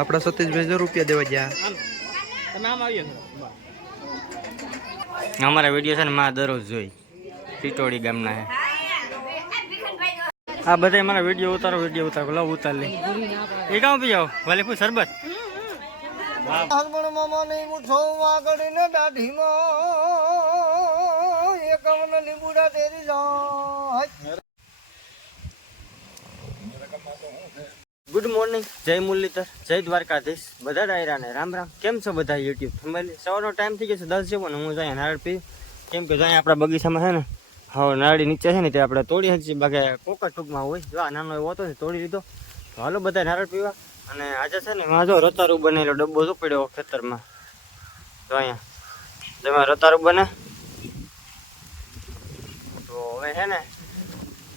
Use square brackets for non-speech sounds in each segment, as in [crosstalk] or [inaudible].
આપડા સતીશભાઈ જો રૂપિયા દેવા ગયા. અમારા વીડિયો છે ને માં દરરોજ જોઈ. ટીટોડી ગામના હે. આ બધા મારા વીડિયો ઉતારો વીડિયો ઉતારો. લવ ઉતાર લે. એ કામ પી જાઓ ભલે ફૂ સરબત. હસબણ મામા નહીં મૂછો આગળ ને દાઢીમાં એકવન લીંબુડા તેરી જાય. ગુડ મોર્નિંગ જય મુરલીધર. જય દ્વારકાધીશ. બધા ડાયરાને રામ રામ. કેમ છો બધા યુટ્યુબ ફેમિલી? સવારનો ટાઈમ થઈ ગયો છે દસ જેવો ને હું જાય નારળ પી. કેમ કે જાય આપણા બગીચામાં છે ને, હવે નારળી નીચે છે ને, તે આપણે તોડી શકીએ બાકી કોકર ટૂંકમાં હોય. જો નાનો એવો હતો ને, તોડી લીધો. તો હાલો બધા નારળ પીવા. અને આજે છે ને વાંધો રતારું બનેલો ડબ્બો શું પડ્યો ખેતરમાં. તો અહીંયા. જેમાં રતારું બને. તો હવે છે ને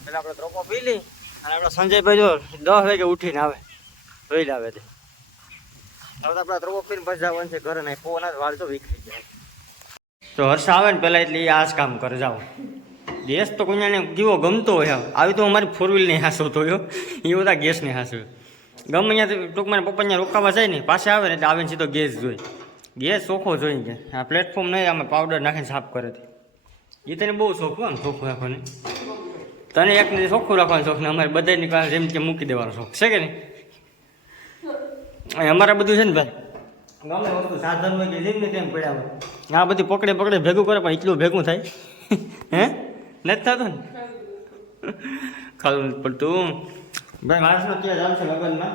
પેલા આપણે ત્રોપો પી લઈ. અને આપણે સંજયભાઈ જો દસ વાગે ઉઠીને આવે જોઈ લાવે તે. હવે તો આપણા ત્રોપો પીને પછી જવાનું છે ઘરે નહીં ફોન વાળ તો વિખરી જાય તો હર્ષ આવે ને પેલા એટલે એ આ જ કામ કરે, જાઓ. ગેસ તો કોઈને કેવો ગમતો હોય આમ. આવી તો અમારી ફોર વ્હીલ નહીં હાસો તો એ બધા ગેસ નહીં હાસો ગમે ત્યાંથી ટૂંકમાં પપ્પા ત્યાં રોકાવા જાય ને, પાસે આવે ને એટલે આવીને સીધો ગેસ જોઈ. ગેસ ચોખ્ખો જોઈ જાય આ પ્લેટફોર્મ નહીં, આમાં પાવડર નાખીને સાફ કરે છે એ તને બહુ શોખ ને ચોખ્ખું રાખવાની તને એક ને ચોખ્ખું રાખવાનો શોખ ને અમારે બધાની પાસે જેમ કે મૂકી દેવાનો શોખ. છે કે નહીં? અહીં અમારે બધું છે ને ભાઈ? ગમે વસ્તુ સાધન હોય કે જેમ કેમ તેમ પડ્યા હોય. આ બધું પકડે પકડે ભેગું કરે પણ એટલું ભેગું થાય. હે? નથી થતું ને? ખાલું નથી પડતું ભાઈ માણસનો ત્યાં જામ છે લગ્નમાં.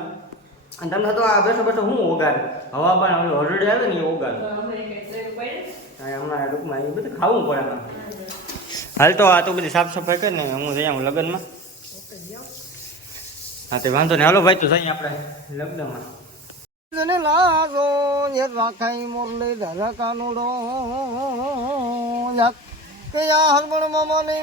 અને તમને તો આ બેઠો બેઠો હું ઓગાડે હવા પણ હરડી આવે ને એ ઓગાડે હમણાં ટૂંકમાં એ બધું ખાવું પડે. હાલ તો આ તો બધી સાફ સફાઈ કરીને હું જઈ આવું લગ્નમાં. હા તે વાંધો ને હાલો ભાઈ તો જઈએ આપણે લગ્નમાં. ને લાગો રાખાઈ મોરલે ધરા કાનુડો. કે આ મામા ને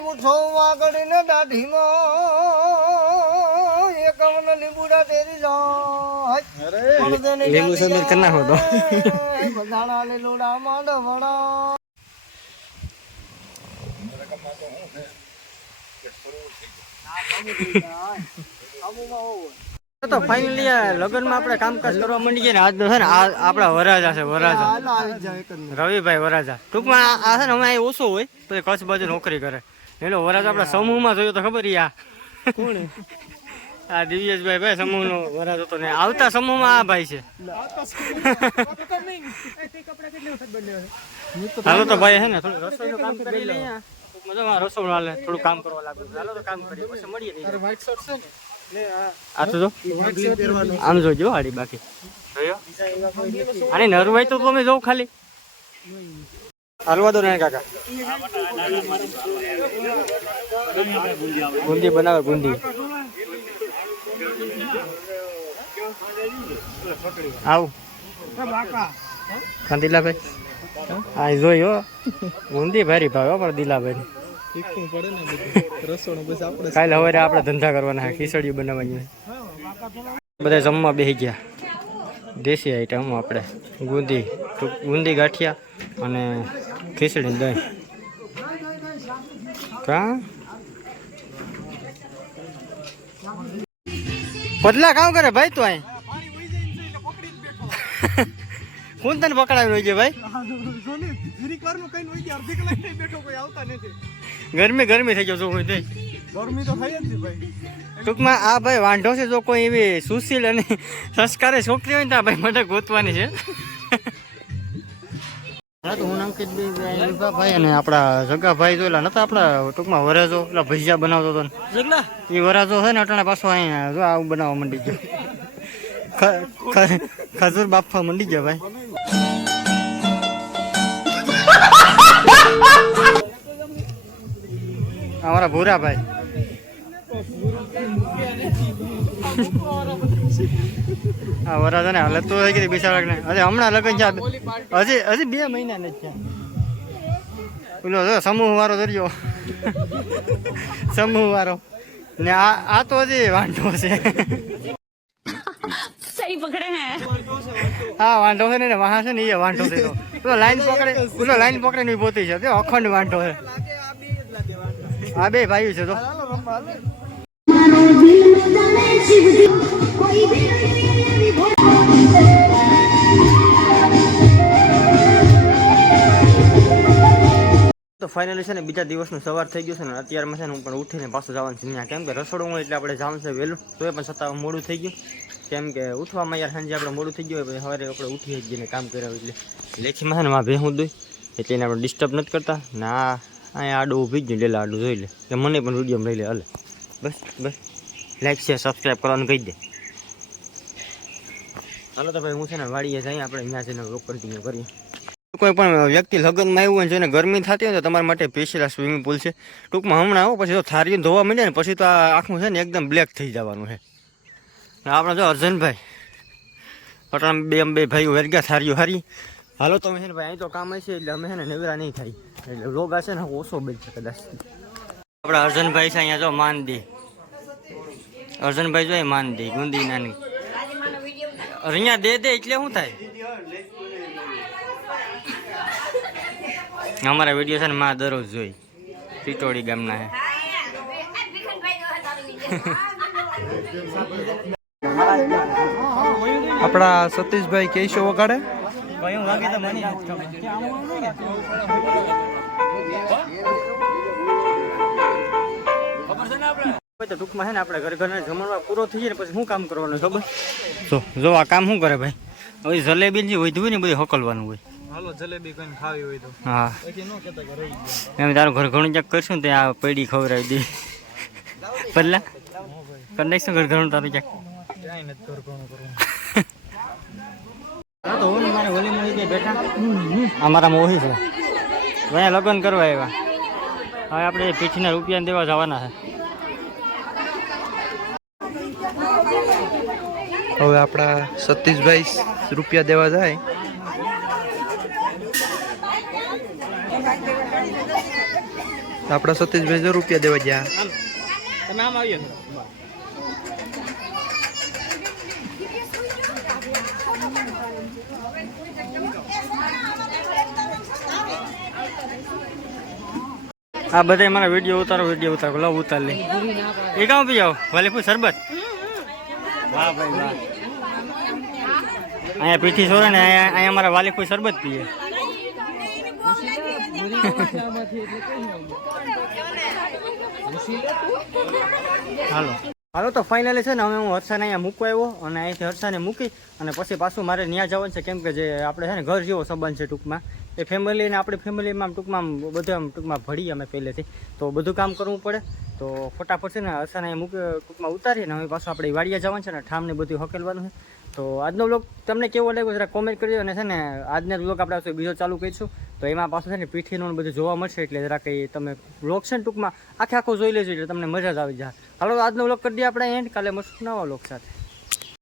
લીંબુડા તેરી જાય. લીંબુ સમીર કરના નાખો તો. બધાણા લીલુડા માંડવણા તો ફાઇનલી લગ્નમાં આપણે કામકાજ કરવા માંડી ગયા ને આજ છે ને આ આપણા વરાજા છે વરાજા રવિભાઈ વરાજા ટૂંકમાં આ- આ છે ને અમે અહીં હોય તો કચ્છ બાજુ નોકરી કરે. એનો વરાજા આપણા સમૂહમાં જોયો તો ખબર આ. કોણ? [laughs] આ દિવ્યેશભાઈ ભાઈ સમૂહનો વરાજ હતો ને આવતા સમૂહમાં આ ભાઈ છે. હાલો તો ભાઈ હે ને થોડું રસોઈનું કામ કરી લઈએ. મજામાં રસોઈ હાલે થોડું કામ કરવા લાગુ હાલો તો કામ કરીએ પછી મળીએ નહીં. આ. તો જો. આમ જોજો હાડી બાકી. જોયો? આને નરવાઈ તો તમે જોઉં ખાલી. હલવા દો ને કાકા. ગુંદી બનાવે ગુંદી. આવું ખાંદીલા દિલાભાઈ આ જોયો બુંદી ભારી ભાવે પણ દિલાભાઈ કાલે હવે આપણે ધંધા કરવાના ખીચડીઓ બનાવવાની બધા જમવા બેસી ગયા. દેશી આઈટમ આપણે. ગુંદી ગુંદી ગાંઠિયા અને ખીચડી દહીં. કા? પતલા કામ કરે ભાઈ તું અહીં? કોણ તને પકડાવી હોય છે ભાઈ. ગરમી ગરમી થઈ ગયો છો કોઈ થઈ ગરમી તો થઈ જ ભાઈ. ટૂંકમાં આ ભાઈ વાંઢો છે જો કોઈ એવી સુશીલ અને સંસ્કારે છોકરી હોય ને તો આ ભાઈ માટે ગોતવાની છે. હા તો હું નામ કીધું ભાઈ અને આપણા જગા ભાઈ જોયેલા નતા આપણા ટૂંકમાં વરાજો પેલા ભજીયા બનાવતો હતો ને. એ વરાજો છે ને અટાણે પાછો અહીંયા જો આવું બનાવવા મંડી ગયો. ખજૂર બાફવા મંડી ગયો ભાઈ. અમારા ભૂરાભાઈ આ વરાજાને હાલત તો થઈ ગઈ બિચારા અરે હમણાં લગ્ન હજી હજી બે મહિના ને ત્યાં પેલો સમૂહ વાળો દરિયો સમૂહ વાળો ને આ આ તો હજી વાંઢો છે. [laughs] સહી પકડે હે. હા, વાંધો છે ને વાહ છે ને એ વાંધો છે તો. લાઈન પકડે, પેલો લાઈન પકડે ને પોતી છે તે અખંડ વાંધો છે. હા બે ભાઈ છે તો તો ફાઇનલી છે ને બીજા દિવસનો સવાર થઈ ગયો છે ને, અત્યારમાં છે ને હું પણ ઉઠીને પાછું જવાનું છે. કેમ કે રસોડું હોય એટલે આપણે જવાનું છે વહેલું. તો એ પણ છતાં મોડું થઈ ગયું. કેમ કે ઉઠવામાં યાર સાંજે આપણે મોડું થઈ ગયું હોય સવારે આપણે ઉઠી જઈને કામ કર્યા એટલે લેખીમાં છે ને માં ભેહું દોઈ એટલે એને આપણે ડિસ્ટર્બ નથી કરતા. ના અહીંયા આડું ઊભી જ ડેલા આડું જોઈ લે. કે મને પણ વીડિયો લઈ લે, હલે. બસ બસ. લાઈક શેર સબસ્ક્રાઈબ કરવાનું કહી દે. હાલો તો ભાઈ, હું છે ને વાડીએ જઈએ આપણે અહીંયા જઈને રોક કન્ટિન્યુ કરીએ. કોઈ પણ વ્યક્તિ લગ્નમાં આવ્યું હોય જેને ગરમી થતી હોય તો તમારા માટે સ્પેશિયલ સ્વિમિંગ પુલ છે. ટૂંકમાં હમણાં આવો, પછી તો થારીઓ ધોવા મળે ને, પછી તો આ આખું છે ને એકદમ બ્લેક થઈ જવાનું છે. આપણે જો અર્જનભાઈ. પટણ બે બે ભાઈ વેરગા સારી હારી. હાલો તો છે ભાઈ, અહીં તો કામ હશે એટલે અમે હેને નવેરા નહીં થાય. એટલે રોગ હશે ને ઓછો બનશે કદાચ. આપણા અર્જનભાઈ છે અહીંયા જો માનદી અર્જનભાઈ જો માનદી ગુંદી નાની. અહીંયા દે દે એટલે શું થાય? અમારા વીડિયો છે ને માં દરરોજ જોઈ. ટીટોડી ગામના હે. આપણા સતીશભાઈ કેશો વગાડે? તો મને નથી ખબર. હવે તો ટૂંકમાં છે ને આપણે ઘર ઘરના જમણવા પૂરો થઈ જાય ને પછી શું કામ કરવાનું ખબર? જો જો આ કામ શું કરે ભાઈ? હવે જલેબી જે વધ્યું હોય ને બધું હકલવાનું હોય. હાલો જલેબી કઈ ખાવી હોય તો. હા. પછી ન કહેતા કે રહી ગયા. એમ તારું ઘર ઘણું ચેક કરશું ને ત્યાં પૈડી ખવડાવી દે. પહેલા કરી નાખશું ઘર ઘણું તારું ચેક ક્યાંય નથી ઘર ઘણું કરવું? અમારા મોહી છે. અહીંયા લગ્ન કરવા આવ્યા. હવે આપણે પીઠીના રૂપિયા દેવા જવાના છે. હવે આપણા સતીશભાઈ રૂપિયા દેવા જાય. આપણા સતીશભાઈ જો રૂપિયા દેવા ગયા. તમે આમ આ બધા મારા વીડિયો ઉતારો વીડિયો ઉતારો લો ઉતાર લે. એ કામ પી જાઓ વાલીપુર શરબત વાહ ભાઈ વાહ. અહીંયા પીઠી સોરે ને અહીંયા અહીંયા મારા વાલીપુર શરબત પીએ હાલો. હાલો તો ફાઇનલી છે ને હવે હું હર્ષાને અહીંયા મૂકવા આવ્યો અને અહીંથી હર્ષાને મૂકી અને પછી પાછું મારે ત્યાં જવાનું છે કેમ કે જે આપણે છે ને ઘર જેવો સંબંધ છે ટૂંકમાં. એ ફેમિલી ને આપણી ફેમિલીમાં આમ ટૂંકમાં બધું આમ ટૂંકમાં ભળીએ અમે પહેલેથી. તો બધું કામ કરવું પડે. તો ફટાફટ છે ને હર્ષાને અહીંયા મૂકી ટૂંકમાં ઉતારીને હવે પાછું આપણે વાડિયા જવાનું છે ને ઠામને બધું હકેલવાનું છે. તો આજનો બ્લોગ તમને કેવો લાગ્યો જરા કોમેન્ટ કરજો અને છે ને આજનો બ્લોગ આપણે બીજો ચાલુ કરીશું. તો એમાં પાછું છે ને પીઠીનું બધું જોવા મળશે એટલે જરા કંઈ તમે બ્લોગ છે ને ટૂંકમાં આખે આખો જોઈ લેજો એટલે તમને મજા જ આવી જાય. હાલો, આજનો બ્લોગ કરી દઈએ આપણે એન્ડ કાલે મસ્ત નવા બ્લોગ સાથે.